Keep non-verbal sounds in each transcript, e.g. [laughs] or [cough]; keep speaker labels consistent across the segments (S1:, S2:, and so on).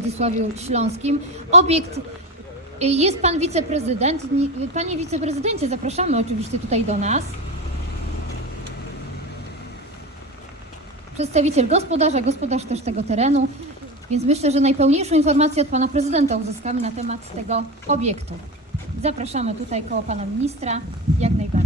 S1: Władysławiu Śląskim. Obiekt, y, jest pan wiceprezydent. Ni- Panie wiceprezydencie, zapraszamy oczywiście tutaj do nas. Przedstawiciel gospodarza, gospodarz też tego terenu, więc myślę, że najpełniejszą informację od pana prezydenta uzyskamy na temat tego obiektu. Zapraszamy tutaj koło pana ministra, jak najbardziej.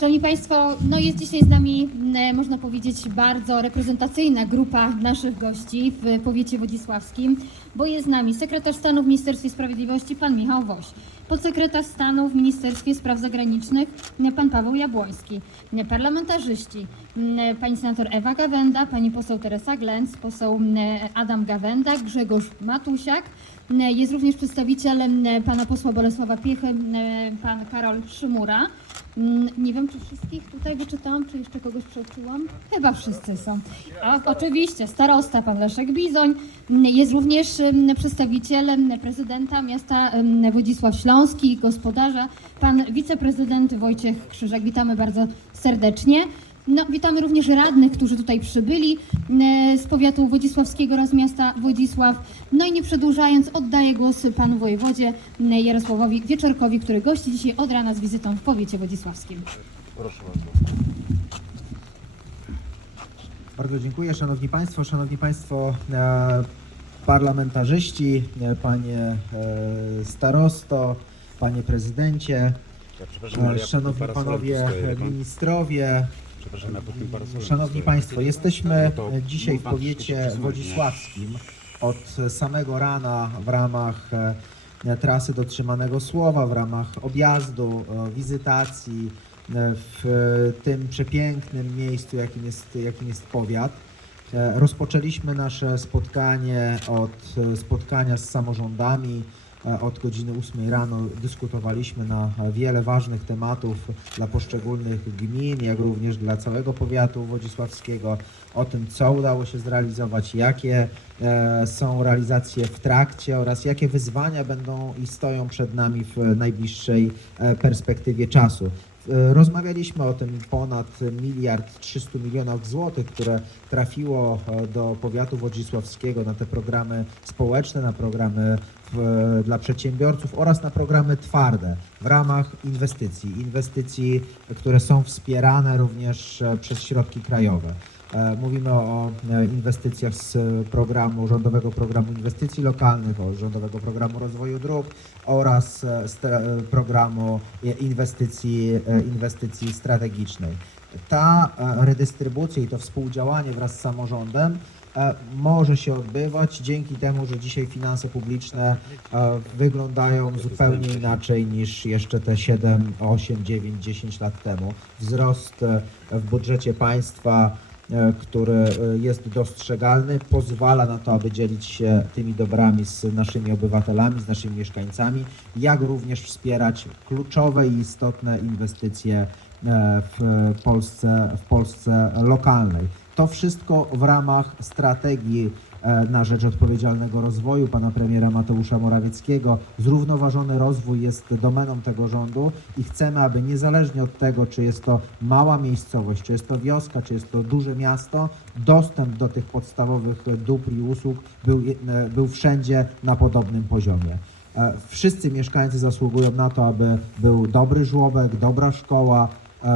S1: Szanowni Państwo, no jest dzisiaj z nami, m, można powiedzieć, bardzo reprezentacyjna grupa naszych gości w powiecie wodzisławskim, bo jest z nami sekretarz stanu w Ministerstwie Sprawiedliwości, pan Michał Woś, podsekretarz stanu w Ministerstwie Spraw Zagranicznych, m, pan Paweł Jabłoński, m, parlamentarzyści, pani senator Ewa Gawenda, pani poseł Teresa Glenc, poseł Adam Gawenda, Grzegorz Matusiak, jest również przedstawiciel m, pana posła Bolesława Piechy, pan Karol Szymura. Mm, Nie wiem, czy wszystkich tutaj wyczytałam, czy jeszcze kogoś przeoczyłam? Chyba wszyscy są. A, oczywiście, starosta, pan Leszek Bizoń. Mm, Jest również mm, przedstawiciel prezydenta miasta Wodzisław Śląski, gospodarza, pan wiceprezydent Wojciech Krzyżak. Witamy bardzo serdecznie. No, witamy również radnych, którzy tutaj przybyli mm, z powiatu wodzisławskiego oraz miasta Wodzisław. No i nie przedłużając, oddaję głos panu wojewodzie mm, Jarosławowi Wieczorkowi, który gości dzisiaj od rana z wizytą w powiecie wodzisławskim.
S2: Proszę bardzo.
S3: Bardzo dziękuję, Szanowni Państwo, Szanowni Państwo e, parlamentarzyści, e, Panie e, starosto, Panie Prezydencie, e, Szanowni Panowie e? Ministrowie, Szanowni. Państwo, jesteśmy
S2: No
S3: e, dzisiaj w powiecie wodzisławskim. Od samego rana w ramach e, trasy dotrzymanego słowa, w ramach objazdu, e, wizytacji w tym przepięknym miejscu, jakim jest, jakim jest powiat. Rozpoczęliśmy nasze spotkanie od spotkania z samorządami. E, Od godziny 8 rano dyskutowaliśmy na wiele ważnych tematów dla poszczególnych gmin, jak również dla całego powiatu wodzisławskiego, o tym, co udało się zrealizować, jakie e, są realizacje w trakcie oraz jakie wyzwania będą i stoją przed nami w najbliższej e, perspektywie czasu. Rozmawialiśmy o tym ponad miliard 300 milionów złotych, które trafiło do powiatu wodzisławskiego na te programy społeczne, na programy dla przedsiębiorców oraz na programy twarde w ramach inwestycji. Inwestycji, które są wspierane również e, przez środki krajowe. E, Mówimy o inwestycjach z programu, rządowego programu inwestycji lokalnych, o rządowego programu rozwoju dróg oraz e, z programu inwestycji, inwestycji strategicznej. Ta redystrybucja i to współdziałanie wraz z samorządem może się odbywać dzięki temu, że dzisiaj finanse publiczne e, wyglądają zupełnie inaczej niż jeszcze te 7, 8, 9, 10 lat temu. Wzrost e, w budżecie państwa e, który e, jest dostrzegalny, pozwala na to, aby dzielić się tymi dobrami z naszymi obywatelami, z naszymi mieszkańcami, jak również wspierać kluczowe i istotne inwestycje e, w Polsce, w Polsce lokalnej. To wszystko w ramach strategii e, na rzecz odpowiedzialnego rozwoju pana premiera Mateusza Morawieckiego. Zrównoważony rozwój jest domeną tego rządu i chcemy, aby niezależnie od tego, czy jest to mała miejscowość, czy jest to wioska, czy jest to duże miasto, dostęp do tych podstawowych dóbr i usług był, e, był wszędzie na podobnym poziomie. E, Wszyscy mieszkańcy zasługują na to, aby był dobry żłobek, dobra szkoła,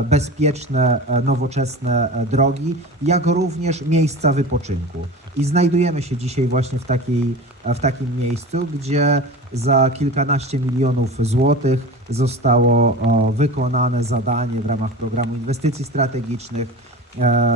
S3: bezpieczne, e, nowoczesne e, drogi, jak również miejsca wypoczynku. I znajdujemy się dzisiaj właśnie w, takiej, e, w takim miejscu, gdzie za kilkanaście milionów złotych zostało wykonane zadanie w ramach programu inwestycji strategicznych e,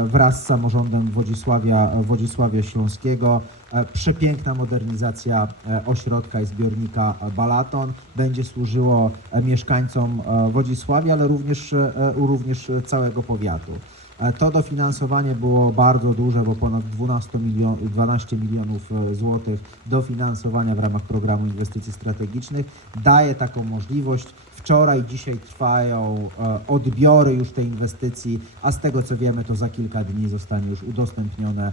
S3: wraz z samorządem Wodzisławia, Wodzisławia Śląskiego. E, Przepiękna modernizacja e, ośrodka i zbiornika e, Balaton będzie służyło e, mieszkańcom e, Wodzisławia, ale również, e, również całego powiatu. E, To dofinansowanie było bardzo duże, bo ponad 12, milion, 12 milionów e, złotych dofinansowania w ramach programu inwestycji strategicznych daje taką możliwość. Wczoraj dzisiaj trwają e, odbiory już tej inwestycji, a z tego co wiemy, to za kilka dni zostanie już udostępnione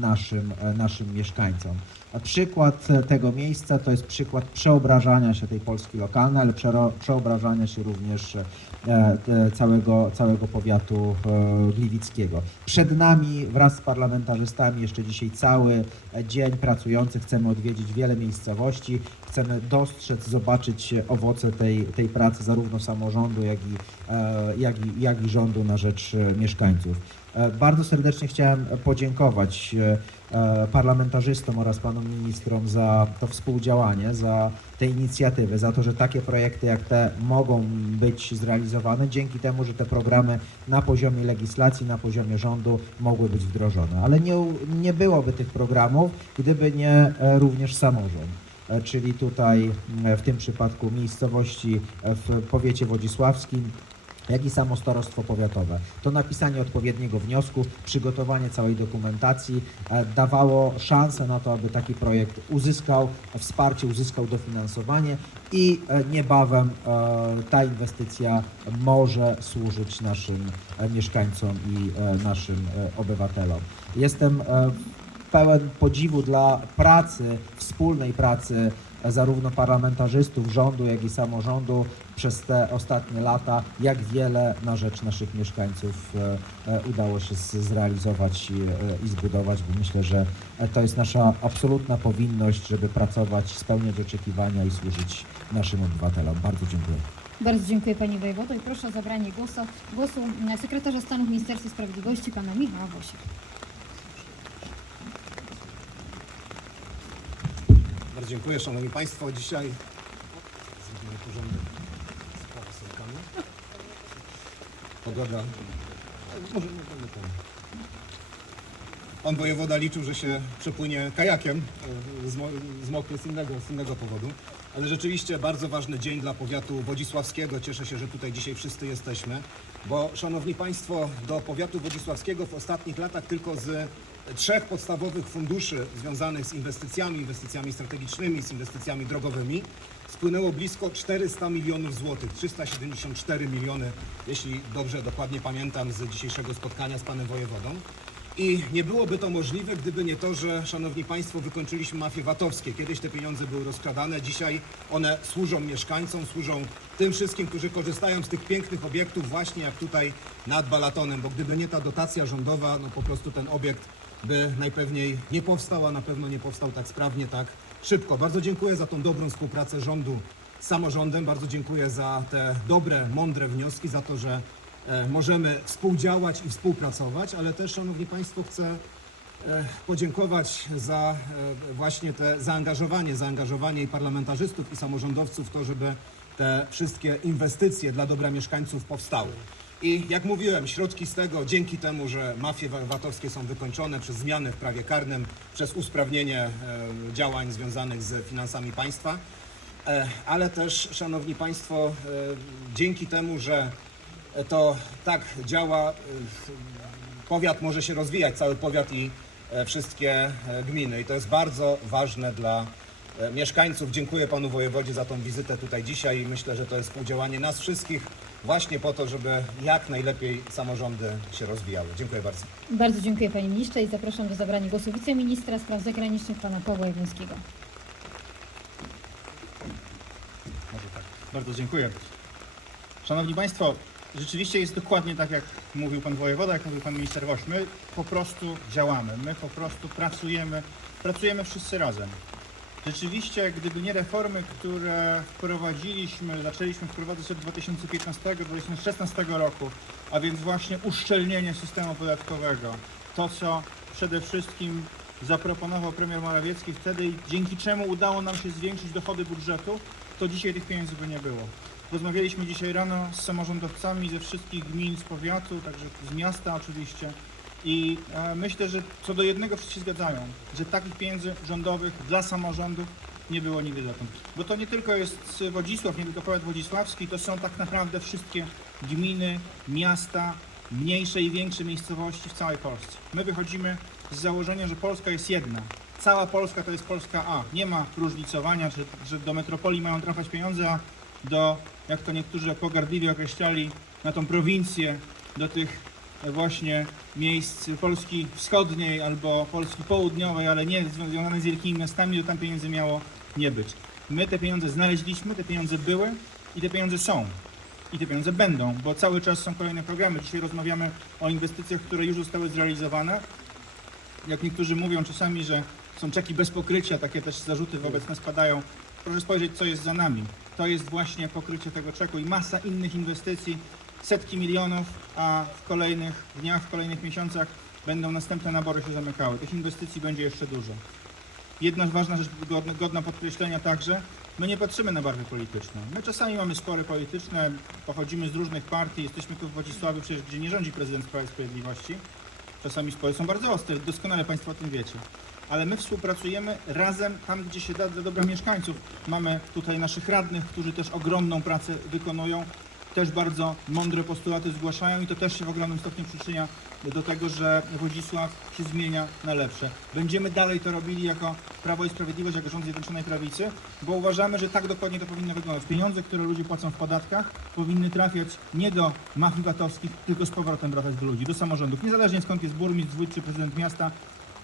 S3: naszym, naszym mieszkańcom. Przykład tego miejsca to jest przykład przeobrażania się tej Polski lokalnej, ale przeobrażania się również e, całego, całego powiatu e, gliwickiego. Przed nami wraz z parlamentarzystami jeszcze dzisiaj cały dzień pracujący. Chcemy odwiedzić wiele miejscowości, chcemy dostrzec, zobaczyć owoce tej, tej pracy zarówno samorządu, jak i, e, jak, i, jak i rządu na rzecz mieszkańców. Bardzo serdecznie chciałem podziękować parlamentarzystom oraz panom ministrom za to współdziałanie, za te inicjatywy, za to, że takie projekty jak te mogą być zrealizowane dzięki temu, że te programy na poziomie legislacji, na poziomie rządu mogły być wdrożone. Ale nie, nie byłoby tych programów, gdyby nie e, również samorząd. E, Czyli tutaj w tym przypadku miejscowości e, w powiecie wodzisławskim, jak i samo starostwo powiatowe. To napisanie odpowiedniego wniosku, przygotowanie całej dokumentacji e, dawało szansę na to, aby taki projekt uzyskał wsparcie, uzyskał dofinansowanie i e, niebawem e, ta inwestycja może służyć naszym mieszkańcom i naszym obywatelom. Jestem pełen podziwu dla pracy, wspólnej pracy zarówno parlamentarzystów, rządu, jak i samorządu przez te ostatnie lata, jak wiele na rzecz naszych mieszkańców e, e, udało się zrealizować i, e, i zbudować, bo myślę, że to jest nasza absolutna powinność, żeby pracować, spełniać oczekiwania i służyć naszym obywatelom. Bardzo dziękuję.
S1: Bardzo dziękuję Pani Wojewodo i proszę o zabranie głosu, głosu sekretarza stanu w Ministerstwie Sprawiedliwości Pana Michała Wosia.
S4: Dziękuję, Szanowni Państwo. Dzisiaj zrobimy porządek z parasolkami. Pogoda. Może nie. Pan wojewoda liczył, że się przepłynie kajakiem. e, zmo- Zmoknie z innego, z innego powodu. Ale rzeczywiście bardzo ważny dzień dla powiatu wodzisławskiego. Cieszę się, że tutaj dzisiaj wszyscy jesteśmy. Bo, Szanowni Państwo, do powiatu wodzisławskiego w ostatnich latach tylko z trzech podstawowych funduszy związanych z inwestycjami, inwestycjami strategicznymi, z inwestycjami drogowymi spłynęło blisko 400 milionów złotych, 374 miliony, jeśli dobrze dokładnie pamiętam z dzisiejszego spotkania z panem wojewodą. I nie byłoby to możliwe, gdyby nie to, że, szanowni państwo, wykończyliśmy mafie VAT-owskie. Kiedyś te pieniądze były rozkradane, dzisiaj one służą mieszkańcom, służą tym wszystkim, którzy korzystają z tych pięknych obiektów właśnie jak tutaj nad Balatonem, bo gdyby nie ta dotacja rządowa, no po prostu ten obiekt by najpewniej nie powstał, a na pewno nie powstał tak sprawnie, tak szybko. Bardzo dziękuję za tą dobrą współpracę rządu z samorządem, bardzo dziękuję za te dobre, mądre wnioski, za to, że e, możemy współdziałać i współpracować, ale też, Szanowni Państwo, chcę e, podziękować za e, właśnie te zaangażowanie, zaangażowanie i parlamentarzystów i samorządowców w to, żeby te wszystkie inwestycje dla dobra mieszkańców powstały. I jak mówiłem, środki z tego, dzięki temu, że mafie VAT-owskie są wykończone przez zmiany w prawie karnym, przez usprawnienie e, działań związanych z finansami państwa, e, ale też, Szanowni Państwo, e, dzięki temu, że to tak działa, powiat może się rozwijać, cały powiat i wszystkie gminy. I to jest bardzo ważne dla mieszkańców. Dziękuję panu wojewodzie za tą wizytę tutaj dzisiaj i myślę, że to jest współdziałanie nas wszystkich właśnie po to, żeby jak najlepiej samorządy się rozwijały. Dziękuję bardzo.
S1: Bardzo dziękuję Panie Ministrze i zapraszam do zabrania głosu wiceministra spraw zagranicznych Pana Pawła Jabłońskiego.
S5: Może tak. Bardzo dziękuję. Szanowni Państwo, rzeczywiście jest dokładnie tak, jak mówił Pan Wojewoda, jak mówił Pan Minister Woś. My po prostu działamy, my po prostu pracujemy, pracujemy wszyscy razem. Rzeczywiście, gdyby nie reformy, które wprowadziliśmy, zaczęliśmy wprowadzać od 2015-2016 roku, a więc właśnie uszczelnienie systemu podatkowego, to co przede wszystkim zaproponował premier Morawiecki wtedy i dzięki czemu udało nam się zwiększyć dochody budżetu, to dzisiaj tych pieniędzy by nie było. Rozmawialiśmy dzisiaj rano z samorządowcami ze wszystkich gmin z powiatu, także z miasta oczywiście. I e, myślę, że co do jednego wszyscy się zgadzają, że takich pieniędzy rządowych dla samorządów nie było nigdy dotąd. Bo to nie tylko jest Wodzisław, nie tylko powiat wodzisławski, to są tak naprawdę wszystkie gminy, miasta, mniejsze i większe miejscowości w całej Polsce. My wychodzimy z założenia, że Polska jest jedna. Cała Polska to jest Polska A. Nie ma różnicowania, że, że do metropolii mają trafiać pieniądze, a do, jak to niektórzy pogardliwie określali, na tą prowincję, do tych właśnie miejsc Polski Wschodniej albo Polski Południowej, ale nie związane z wielkimi miastami, to tam pieniędzy miało nie być. My te pieniądze znaleźliśmy, te pieniądze były i te pieniądze są. I te pieniądze będą, bo cały czas są kolejne programy. Dzisiaj rozmawiamy o inwestycjach, które już zostały zrealizowane. Jak niektórzy mówią czasami, że są czeki bez pokrycia, takie też zarzuty wobec nas padają. Proszę spojrzeć, co jest za nami. To jest właśnie pokrycie tego czeku i masa innych inwestycji, setki milionów, a w kolejnych dniach, w kolejnych miesiącach będą następne nabory się zamykały. Tych inwestycji będzie jeszcze dużo. Jedna ważna rzecz godna, podkreślenia także, my nie patrzymy na barwy polityczne. My czasami mamy spory polityczne, pochodzimy z różnych partii, jesteśmy tu w Wodzisławiu, przecież gdzie nie rządzi prezydent Prawa Sprawiedliwości. Czasami spory są bardzo ostre, doskonale Państwo o tym wiecie. Ale my współpracujemy razem tam, gdzie się da dla dobra mieszkańców. Mamy tutaj naszych radnych, którzy też ogromną pracę wykonują, też bardzo mądre postulaty zgłaszają i to też się w ogromnym stopniu przyczynia do tego, że Wodzisław się zmienia na lepsze. Będziemy dalej to robili jako Prawo i Sprawiedliwość, jako rząd Zjednoczonej Prawicy, bo uważamy, że tak dokładnie to powinno wyglądać. Pieniądze, które ludzie płacą w podatkach, powinny trafiać nie do mafii VAT-owskich, tylko z powrotem wracać do ludzi, do samorządów. Niezależnie skąd jest burmistrz, wójt czy prezydent miasta,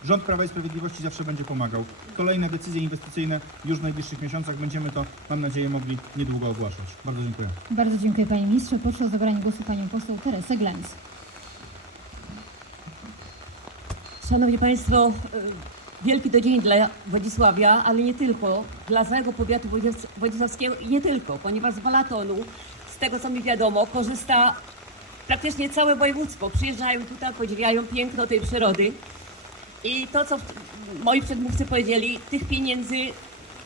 S5: rząd Prawa i Sprawiedliwości zawsze będzie pomagał. Kolejne decyzje inwestycyjne już w najbliższych miesiącach będziemy to, mam nadzieję, mogli niedługo ogłaszać. Bardzo dziękuję.
S1: Bardzo dziękuję Panie Ministrze. Proszę o zabranie głosu Panią poseł Teresę Glens.
S6: Szanowni Państwo, y, wielki to dzień dla Wodzisławia, ale nie tylko, dla całego powiatu wodzis- wodzisławskiego i nie tylko, ponieważ z balatonu, z tego co mi wiadomo, korzysta praktycznie całe województwo. Przyjeżdżają tutaj, podziwiają piękno tej przyrody i to, co moi przedmówcy powiedzieli, tych pieniędzy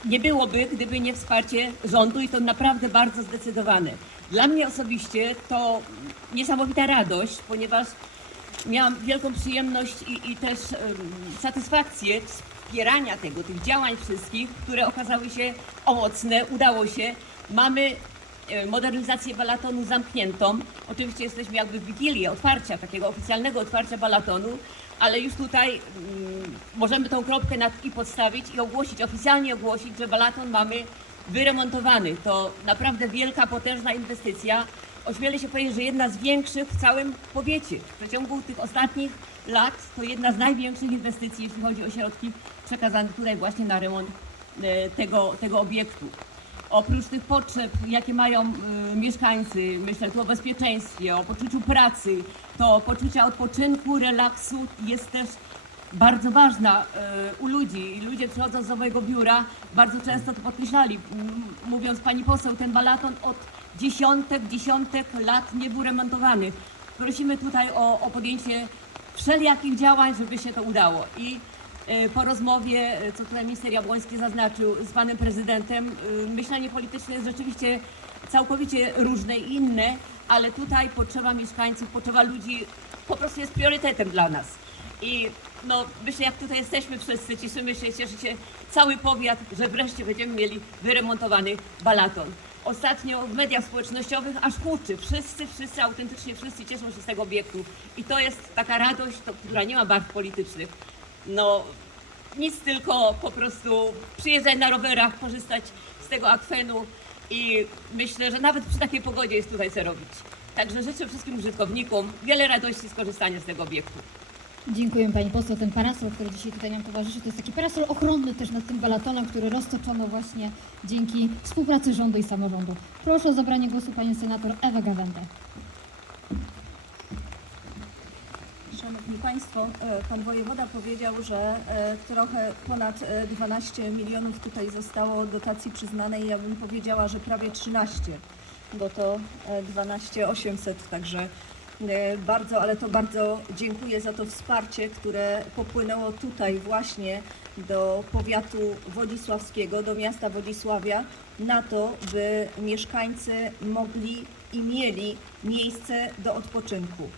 S6: nie byłoby, gdyby nie wsparcie rządu i to naprawdę bardzo zdecydowane. Dla mnie osobiście to niesamowita radość, ponieważ miałam wielką przyjemność i, i też em, satysfakcję wspierania tego, tych działań wszystkich, które okazały się owocne, udało się. Mamy modernizację balatonu zamkniętą. Oczywiście jesteśmy jakby w wigilii otwarcia, takiego oficjalnego otwarcia balatonu, ale już tutaj mm, możemy tą kropkę nad i podstawić i ogłosić, oficjalnie ogłosić, że balaton mamy wyremontowany. To naprawdę wielka, potężna inwestycja. Ośmielę się powiedzieć, że jedna z większych w całym powiecie. W przeciągu tych ostatnich lat to jedna z największych inwestycji, jeśli chodzi o środki przekazane tutaj właśnie na remont e, tego, tego obiektu. Oprócz tych potrzeb, jakie mają y, mieszkańcy, myślę tu o bezpieczeństwie, o poczuciu pracy, to poczucia odpoczynku, relaksu jest też bardzo ważna y, u ludzi. I Ludzie przychodząc z nowego biura bardzo często to podkreślali, m, mówiąc pani poseł, ten balaton od dziesiątek, dziesiątek lat nie był remontowany. Prosimy tutaj o, o podjęcie wszelakich działań, żeby się to udało. I po rozmowie, e, co tutaj minister Jabłoński zaznaczył z panem prezydentem, e, myślenie polityczne jest rzeczywiście całkowicie różne i inne, ale tutaj potrzeba mieszkańców, potrzeba ludzi po prostu jest priorytetem dla nas. I no, myślę, jak tutaj jesteśmy wszyscy, cieszymy się, cieszy się cały powiat, że wreszcie będziemy mieli wyremontowany balaton. Ostatnio w mediach społecznościowych aż kurczy. Wszyscy, wszyscy, autentycznie wszyscy cieszą się z tego obiektu. I to jest taka radość, to, która nie ma barw politycznych. No, nic tylko po prostu przyjeżdżać na rowerach, korzystać z tego akwenu i myślę, że nawet przy takiej pogodzie jest tutaj co robić. Także życzę wszystkim użytkownikom wiele radości z korzystania z tego obiektu.
S1: Dziękuję Pani poseł. Ten parasol, który dzisiaj tutaj nam towarzyszy, to jest taki parasol ochronny też nad tym balatonem, który roztoczono właśnie dzięki współpracy rządu i samorządu. Proszę o zabranie głosu Panią Senator Ewę Gawędę.
S7: Szanowni Państwo, e, Pan Wojewoda powiedział, że e, trochę ponad e, 12 milionów tutaj zostało dotacji przyznanej. Ja bym powiedziała, że prawie 13, bo to e, 12 800, także e, bardzo, ale to bardzo dziękuję za to wsparcie, które popłynęło tutaj właśnie do powiatu wodzisławskiego, do miasta Wodzisławia, na to, by mieszkańcy mogli i mieli miejsce do odpoczynku.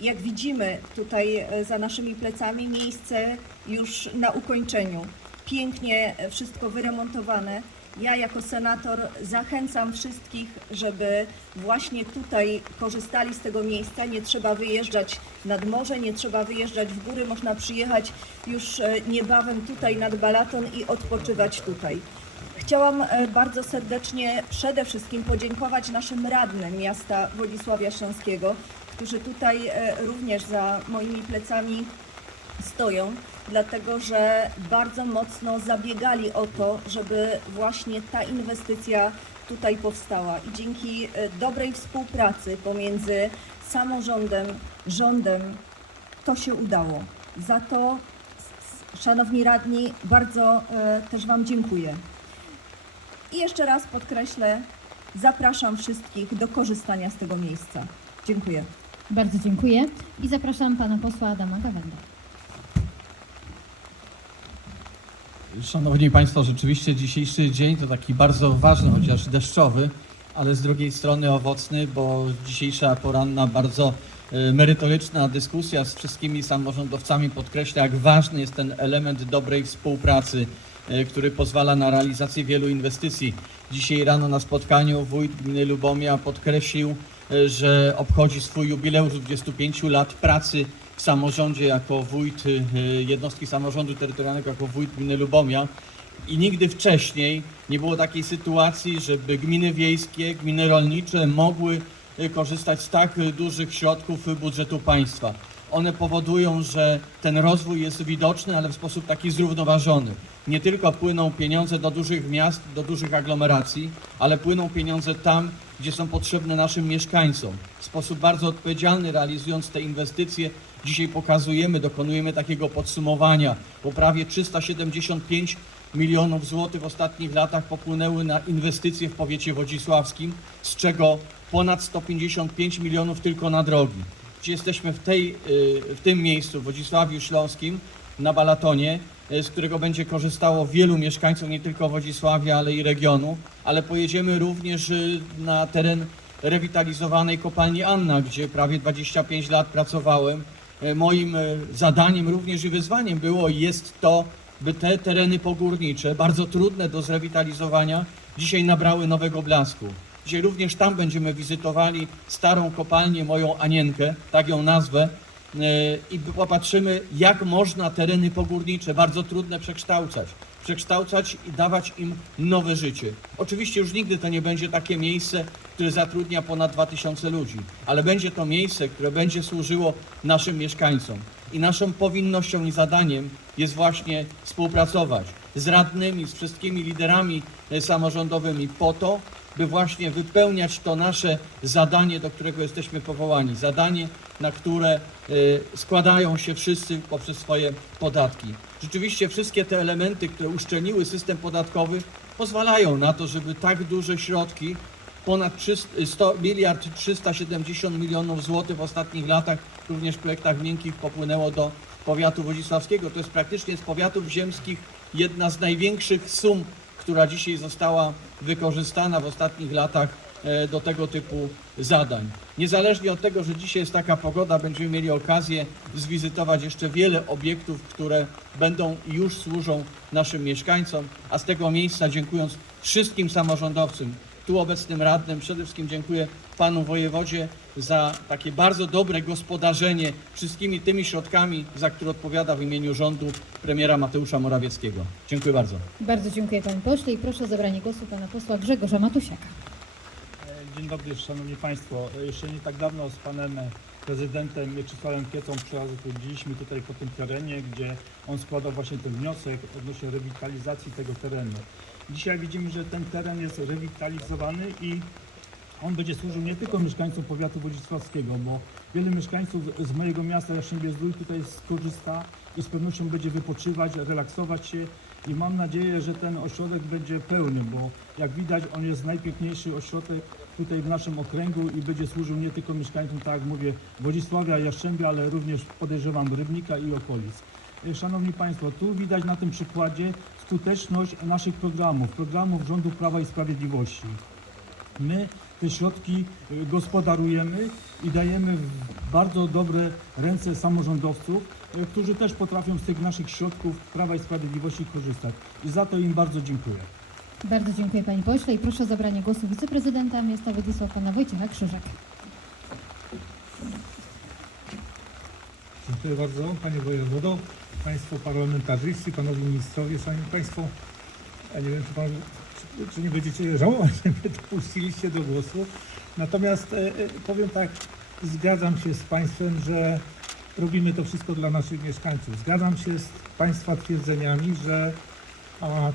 S7: Jak widzimy tutaj e, za naszymi plecami, miejsce już na ukończeniu. Pięknie wszystko wyremontowane. Ja jako senator zachęcam wszystkich, żeby właśnie tutaj korzystali z tego miejsca. Nie trzeba wyjeżdżać nad morze, nie trzeba wyjeżdżać w góry. Można przyjechać już e, niebawem tutaj nad Balaton i odpoczywać tutaj. Chciałam e, bardzo serdecznie przede wszystkim podziękować naszym radnym miasta Wodzisławia Śląskiego, którzy tutaj e, również za moimi plecami stoją, dlatego że bardzo mocno zabiegali o to, żeby właśnie ta inwestycja tutaj powstała. I dzięki e, dobrej współpracy pomiędzy samorządem, rządem to się udało. Za to, szanowni radni, bardzo e, też Wam dziękuję. I jeszcze raz podkreślę, zapraszam wszystkich do korzystania z tego miejsca. Dziękuję.
S1: Bardzo dziękuję i zapraszam pana posła Adama Gawędę.
S8: Szanowni Państwo, rzeczywiście dzisiejszy dzień to taki bardzo ważny, chociaż deszczowy, ale z drugiej strony owocny, bo dzisiejsza poranna bardzo e, merytoryczna dyskusja z wszystkimi samorządowcami podkreśla, jak ważny jest ten element dobrej współpracy, e, który pozwala na realizację wielu inwestycji. Dzisiaj rano na spotkaniu wójt gminy Lubomia podkreślił, że obchodzi swój jubileusz 25 lat pracy w samorządzie jako wójt e, jednostki samorządu terytorialnego, jako wójt gminy Lubomia. I nigdy wcześniej nie było takiej sytuacji, żeby gminy wiejskie, gminy rolnicze mogły e, korzystać z tak e, dużych środków e, budżetu państwa. One powodują, że ten rozwój jest widoczny, ale w sposób taki zrównoważony. Nie tylko płyną pieniądze do dużych miast, do dużych aglomeracji, ale płyną pieniądze tam, gdzie są potrzebne naszym mieszkańcom. W sposób bardzo odpowiedzialny realizując te inwestycje, dzisiaj pokazujemy, dokonujemy takiego podsumowania, bo prawie 375 milionów złotych w ostatnich latach popłynęły na inwestycje w powiecie wodzisławskim, z czego ponad 155 milionów tylko na drogi. Gdzie jesteśmy w, tej, y, w tym miejscu, w Wodzisławiu Śląskim, na Balatonie, y, z którego będzie korzystało wielu mieszkańców nie tylko Wodzisławia, ale i regionu, ale pojedziemy również y, na teren rewitalizowanej kopalni Anna, gdzie prawie 25 lat pracowałem. Moim zadaniem również i wyzwaniem było i jest to, by te tereny pogórnicze, bardzo trudne do zrewitalizowania, dzisiaj nabrały nowego blasku. Dzisiaj również tam będziemy wizytowali starą kopalnię, moją Anienkę, tak ją nazwę, e, i popatrzymy, jak można tereny pogórnicze, bardzo trudne, przekształcać. Przekształcać i dawać im nowe życie. Oczywiście już nigdy to nie będzie takie miejsce, które zatrudnia ponad 2000 ludzi, ale będzie to miejsce, które będzie służyło naszym mieszkańcom. I naszą powinnością i zadaniem jest właśnie współpracować z radnymi, z wszystkimi liderami e, samorządowymi po to, by właśnie wypełniać to nasze zadanie, do którego jesteśmy powołani. Zadanie, na które e, składają się wszyscy poprzez swoje podatki. Rzeczywiście wszystkie te elementy, które uszczelniły system podatkowy, pozwalają na to, żeby tak duże środki, ponad 300, 100 miliard 370 milionów złotych w ostatnich latach, również w projektach miękkich popłynęło do powiatu wodzisławskiego. To jest praktycznie z powiatów ziemskich jedna z największych sum, która dzisiaj została wykorzystana w ostatnich latach e, do tego typu zadań. Niezależnie od tego, że dzisiaj jest taka pogoda, będziemy mieli okazję zwizytować jeszcze wiele obiektów, które będą i już służą naszym mieszkańcom, a z tego miejsca dziękując wszystkim samorządowcom, tu obecnym radnym, przede wszystkim dziękuję panu wojewodzie za takie bardzo dobre gospodarzenie wszystkimi tymi środkami, za które odpowiada w imieniu rządu premiera Mateusza Morawieckiego. Dziękuję bardzo.
S1: Bardzo dziękuję panie pośle i proszę o zabranie głosu pana posła Grzegorza Matusiaka.
S9: Dzień dobry, Szanowni Państwo. Jeszcze nie tak dawno z Panem Prezydentem Mieczysławem Kiecą przechodziliśmy tutaj po tym terenie, gdzie on składał właśnie ten wniosek odnośnie rewitalizacji tego terenu. Dzisiaj widzimy, że ten teren jest rewitalizowany i on będzie służył nie tylko mieszkańcom powiatu wodzisławskiego, bo wiele mieszkańców z mojego miasta Jastrzębie-Zdrój tutaj skorzysta i z pewnością będzie wypoczywać, relaksować się i mam nadzieję, że ten ośrodek będzie pełny, bo jak widać on jest najpiękniejszy ośrodek tutaj w naszym okręgu i będzie służył nie tylko mieszkańcom, tak jak mówię, Wodzisławia, Jastrzębia, ale również podejrzewam Rybnika i okolic. E, Szanowni Państwo, tu widać na tym przykładzie skuteczność naszych programów, programów rządu Prawa i Sprawiedliwości. My te środki y, gospodarujemy i dajemy w bardzo dobre ręce samorządowców, y, którzy też potrafią z tych naszych środków Prawa i Sprawiedliwości korzystać. I za to im bardzo dziękuję.
S1: Bardzo dziękuję panie pośle i proszę o zabranie głosu wiceprezydenta miasta Władysław pana Wojciecha Krzyżak.
S10: Dziękuję bardzo Panie Wojewodo, Państwo parlamentarzyści, Panowie Ministrowie, Szanowni Państwo. Ja nie wiem, czy, pan, czy, nie będziecie żałować, [laughs] że mnie dopuściliście do głosu. Natomiast e, e, powiem tak, zgadzam się z Państwem, że robimy to wszystko dla naszych mieszkańców. Zgadzam się z Państwa twierdzeniami, że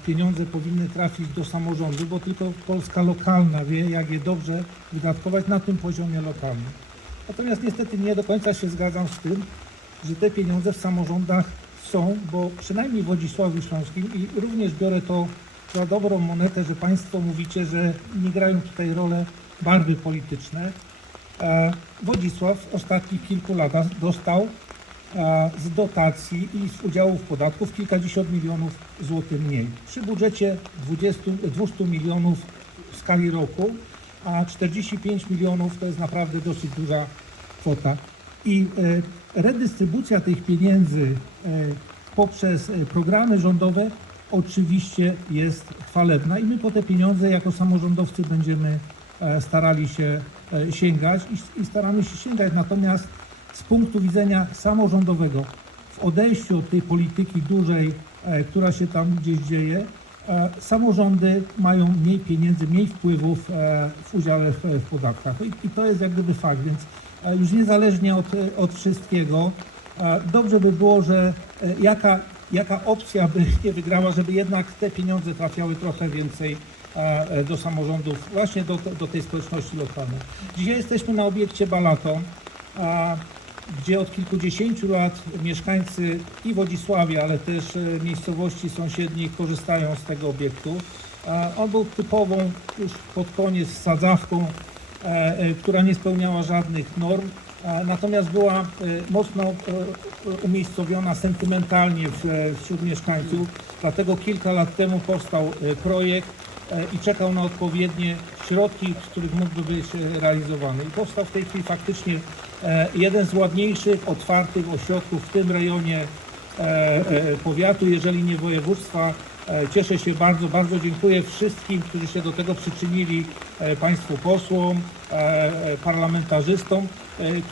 S10: pieniądze powinny trafić do samorządu, bo tylko Polska lokalna wie, jak je dobrze wydatkować na tym poziomie lokalnym. Natomiast niestety nie do końca się zgadzam z tym, że te pieniądze w samorządach są, bo przynajmniej w Wodzisławiu Śląskim i również biorę to za dobrą monetę, że Państwo mówicie, że nie grają tutaj role barwy polityczne. E, Wodzisław w ostatnich kilku latach dostał e, z dotacji i z udziałów podatków kilkadziesiąt milionów złotych mniej. Przy budżecie 20, 200 milionów w skali roku, a 45 milionów to jest naprawdę dosyć duża kwota. I e, redystrybucja tych pieniędzy poprzez programy rządowe oczywiście jest chwalebna i my po te pieniądze jako samorządowcy będziemy e, starali się e, sięgać i, staramy się sięgać. Natomiast z punktu widzenia samorządowego, w odejściu od tej polityki dużej, e, która się tam gdzieś dzieje, samorządy mają mniej pieniędzy, mniej wpływów w udziale w, podatkach. I, to jest jak gdyby fakt, więc już niezależnie od, od wszystkiego, dobrze by było, że jaka, jaka opcja by nie wygrała, żeby jednak te pieniądze trafiały trochę więcej e, do samorządów, właśnie do, do tej społeczności lokalnej. Dzisiaj jesteśmy na obiekcie Balaton, gdzie od kilkudziesięciu lat mieszkańcy i Wodzisławia, ale też e, miejscowości sąsiednich korzystają z tego obiektu. On był typową już pod koniec sadzawką, e, która nie spełniała żadnych norm, natomiast była e, mocno e, e, umiejscowiona sentymentalnie wśród mieszkańców. Dlatego kilka lat temu powstał projekt i czekał na odpowiednie środki, z których mógłby być realizowany. I powstał w tej chwili faktycznie jeden z ładniejszych, otwartych ośrodków w tym rejonie powiatu, jeżeli nie województwa. Cieszę się bardzo, bardzo dziękuję wszystkim, którzy się do tego przyczynili, Państwu posłom, parlamentarzystom,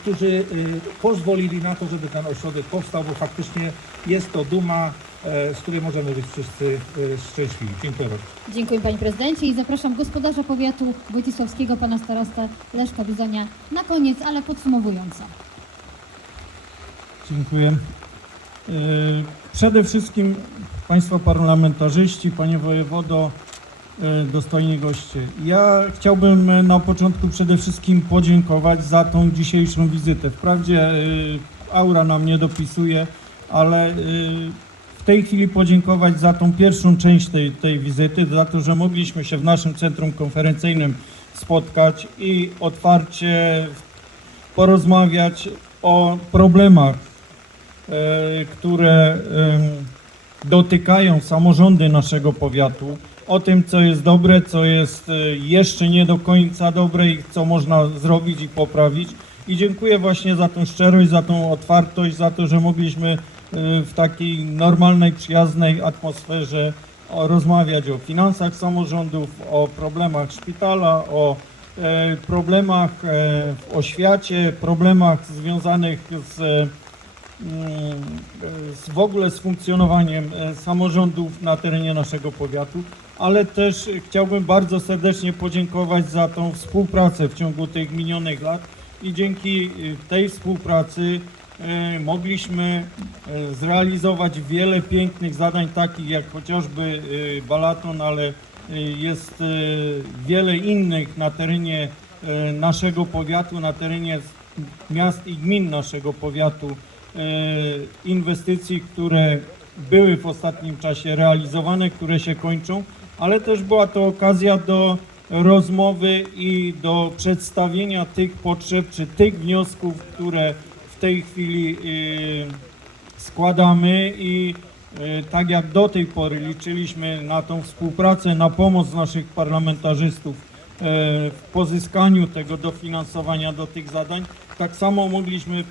S10: którzy e, pozwolili na to, żeby ten ośrodek powstał, bo faktycznie jest to duma, e, z której możemy być wszyscy e, szczęśliwi. Dziękuję bardzo.
S1: Dziękuję Panie Prezydencie i zapraszam gospodarza powiatu wojcisławskiego, Pana starostę Leszka Bizonia na koniec, ale podsumowująco.
S11: Dziękuję. E, Przede wszystkim Państwo parlamentarzyści, Panie Wojewodo, e, dostojni goście. Ja chciałbym e, na początku przede wszystkim podziękować za tą dzisiejszą wizytę. Wprawdzie e, aura nam nie dopisuje, ale e, w tej chwili podziękować za tą pierwszą część tej, tej wizyty, za to, że mogliśmy się w naszym centrum konferencyjnym spotkać i otwarcie porozmawiać o problemach, e, które dotykają samorządy naszego powiatu, o tym, co jest dobre, co jest e, jeszcze nie do końca dobre i co można zrobić i poprawić. I dziękuję właśnie za tą szczerość, za tą otwartość, za to, że mogliśmy e, w takiej normalnej, przyjaznej atmosferze rozmawiać o finansach samorządów, o problemach szpitala, o e, problemach e, w oświacie, problemach związanych z, mm, e, z w ogóle z funkcjonowaniem samorządów na terenie naszego powiatu, ale też chciałbym bardzo serdecznie podziękować za tą współpracę w ciągu tych minionych lat i dzięki e, tej współpracy e, mogliśmy e, zrealizować wiele pięknych zadań, takich jak chociażby balaton, ale jest wiele innych na terenie naszego powiatu, na terenie miast i gmin naszego powiatu inwestycji, które były w ostatnim czasie realizowane, które się kończą, ale też była to okazja do rozmowy i do przedstawienia tych potrzeb czy tych wniosków, które w tej chwili e, składamy i e, tak jak do tej pory liczyliśmy na tą współpracę, na pomoc naszych parlamentarzystów e, w pozyskaniu tego dofinansowania do tych zadań, tak samo mogliśmy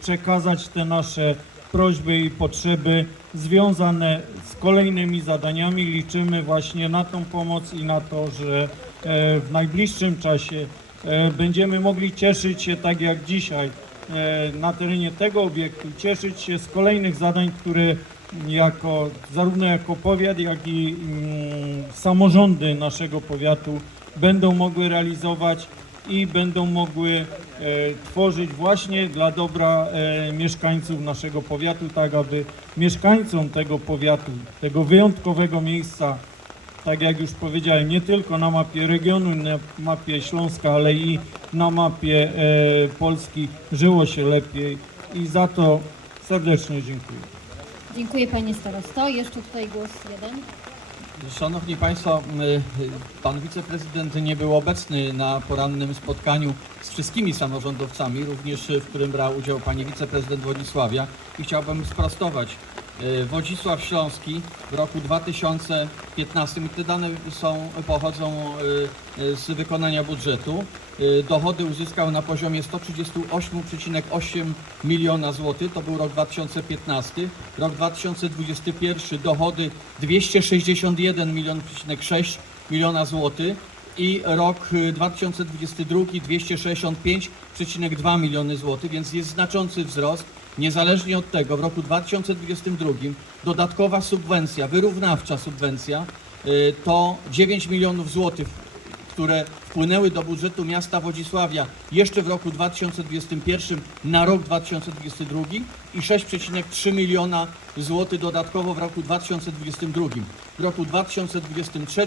S11: przekazać te nasze prośby i potrzeby związane z kolejnymi zadaniami. Liczymy właśnie na tą pomoc i na to, że e, w najbliższym czasie e, będziemy mogli cieszyć się tak jak dzisiaj e, na terenie tego obiektu, cieszyć się z kolejnych zadań, które jako, zarówno jako powiat, jak i mm, samorządy naszego powiatu będą mogły realizować i będą mogły e, tworzyć właśnie dla dobra e, mieszkańców naszego powiatu, tak aby mieszkańcom tego powiatu, tego wyjątkowego miejsca, tak jak już powiedziałem, nie tylko na mapie regionu, na mapie Śląska, ale i na mapie e, Polski żyło się lepiej i za to serdecznie dziękuję.
S1: Dziękuję panie starosto. Jeszcze tutaj głos jeden.
S8: Szanowni Państwo, y, Pan Wiceprezydent nie był obecny na porannym spotkaniu z wszystkimi samorządowcami, również w którym brał udział Pani Wiceprezydent Wodzisławia i chciałbym sprostować. Y, Wodzisław Śląski w roku 2015, i te dane są, pochodzą y, y, z wykonania budżetu, dochody uzyskał na poziomie 138,8 miliona złotych, to był rok 2015. Rok 2021 dochody 261 milion 6 miliona złotych i rok y, 2022 265,2 miliony złotych, więc jest znaczący wzrost. Niezależnie od tego w roku 2022 dodatkowa subwencja, wyrównawcza subwencja y, to 9 milionów złotych które wpłynęły do budżetu miasta Wodzisławia jeszcze w roku 2021 na rok 2022 i 6,3 miliona złotych dodatkowo w roku 2022. W roku 2023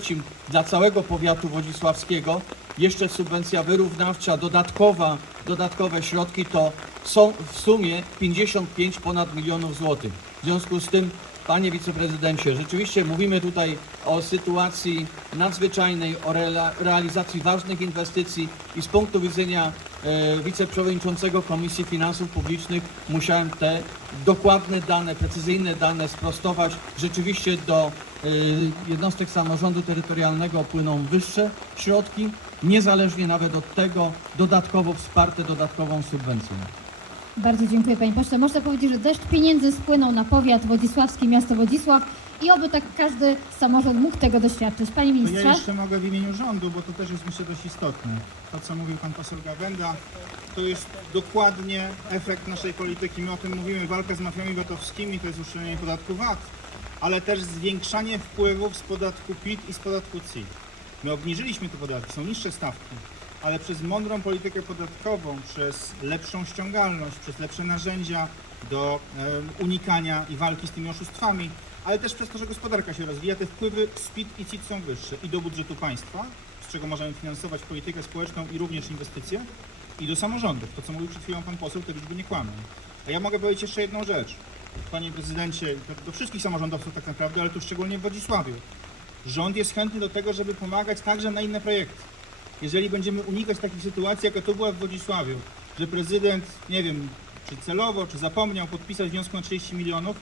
S8: dla całego powiatu wodzisławskiego jeszcze subwencja wyrównawcza, dodatkowa, dodatkowe środki to są w sumie 55 ponad milionów złotych. W związku z tym Panie wiceprezydencie, rzeczywiście mówimy tutaj o sytuacji nadzwyczajnej, o realizacji ważnych inwestycji i z punktu widzenia e, wiceprzewodniczącego Komisji Finansów Publicznych musiałem te dokładne dane, precyzyjne dane sprostować. Rzeczywiście do e, jednostek samorządu terytorialnego płyną wyższe środki, niezależnie nawet od tego dodatkowo wsparte dodatkową subwencją.
S1: Bardzo dziękuję panie pośle. Można powiedzieć, że deszcz pieniędzy spłynął na powiat wodzisławski, miasto Wodzisław i oby tak każdy samorząd mógł tego doświadczyć. Panie
S5: ja
S1: ministrze.
S5: jeszcze mogę w imieniu rządu, bo to też jest myślę dość istotne. To, co mówił pan poseł Gawenda, to jest dokładnie efekt naszej polityki. My o tym mówimy, walka z mafiami VAT-owskimi to jest uszczelnienie podatku VAT, ale też zwiększanie wpływów z podatku PIT i z podatku CIT. My obniżyliśmy te podatki, są niższe stawki, ale przez mądrą politykę podatkową, przez lepszą ściągalność, przez lepsze narzędzia do unikania i walki z tymi oszustwami, ale też przez to, że gospodarka się rozwija, te wpływy z PIT i CIT są wyższe i do budżetu państwa, z czego możemy finansować politykę społeczną i również inwestycje, i do samorządów. To, co mówił przed chwilą pan poseł, te liczby nie kłamią. A ja mogę powiedzieć jeszcze jedną rzecz. Panie prezydencie, do, do wszystkich samorządowców tak naprawdę, ale tu szczególnie w Wodzisławiu. Rząd jest chętny do tego, żeby pomagać także na inne projekty. Jeżeli będziemy unikać takich sytuacji, jaka to była w Wodzisławiu, że prezydent, nie wiem, czy celowo, czy zapomniał podpisać wniosku na 30 milionów,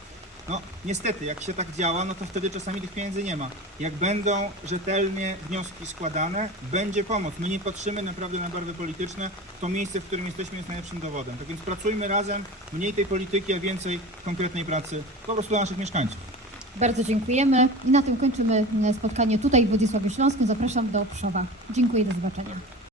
S5: no niestety, jak się tak działa, no to wtedy czasami tych pieniędzy nie ma. Jak będą rzetelnie wnioski składane, będzie pomoc. My nie patrzymy naprawdę na barwy polityczne. To miejsce, w którym jesteśmy jest najlepszym dowodem. Tak więc pracujmy razem, mniej tej polityki, a więcej konkretnej pracy po prostu dla naszych mieszkańców.
S1: Bardzo dziękujemy i na tym kończymy e, spotkanie tutaj w Wodzisławiu Śląskim. Zapraszam do Pszowa. Dziękuję, do zobaczenia.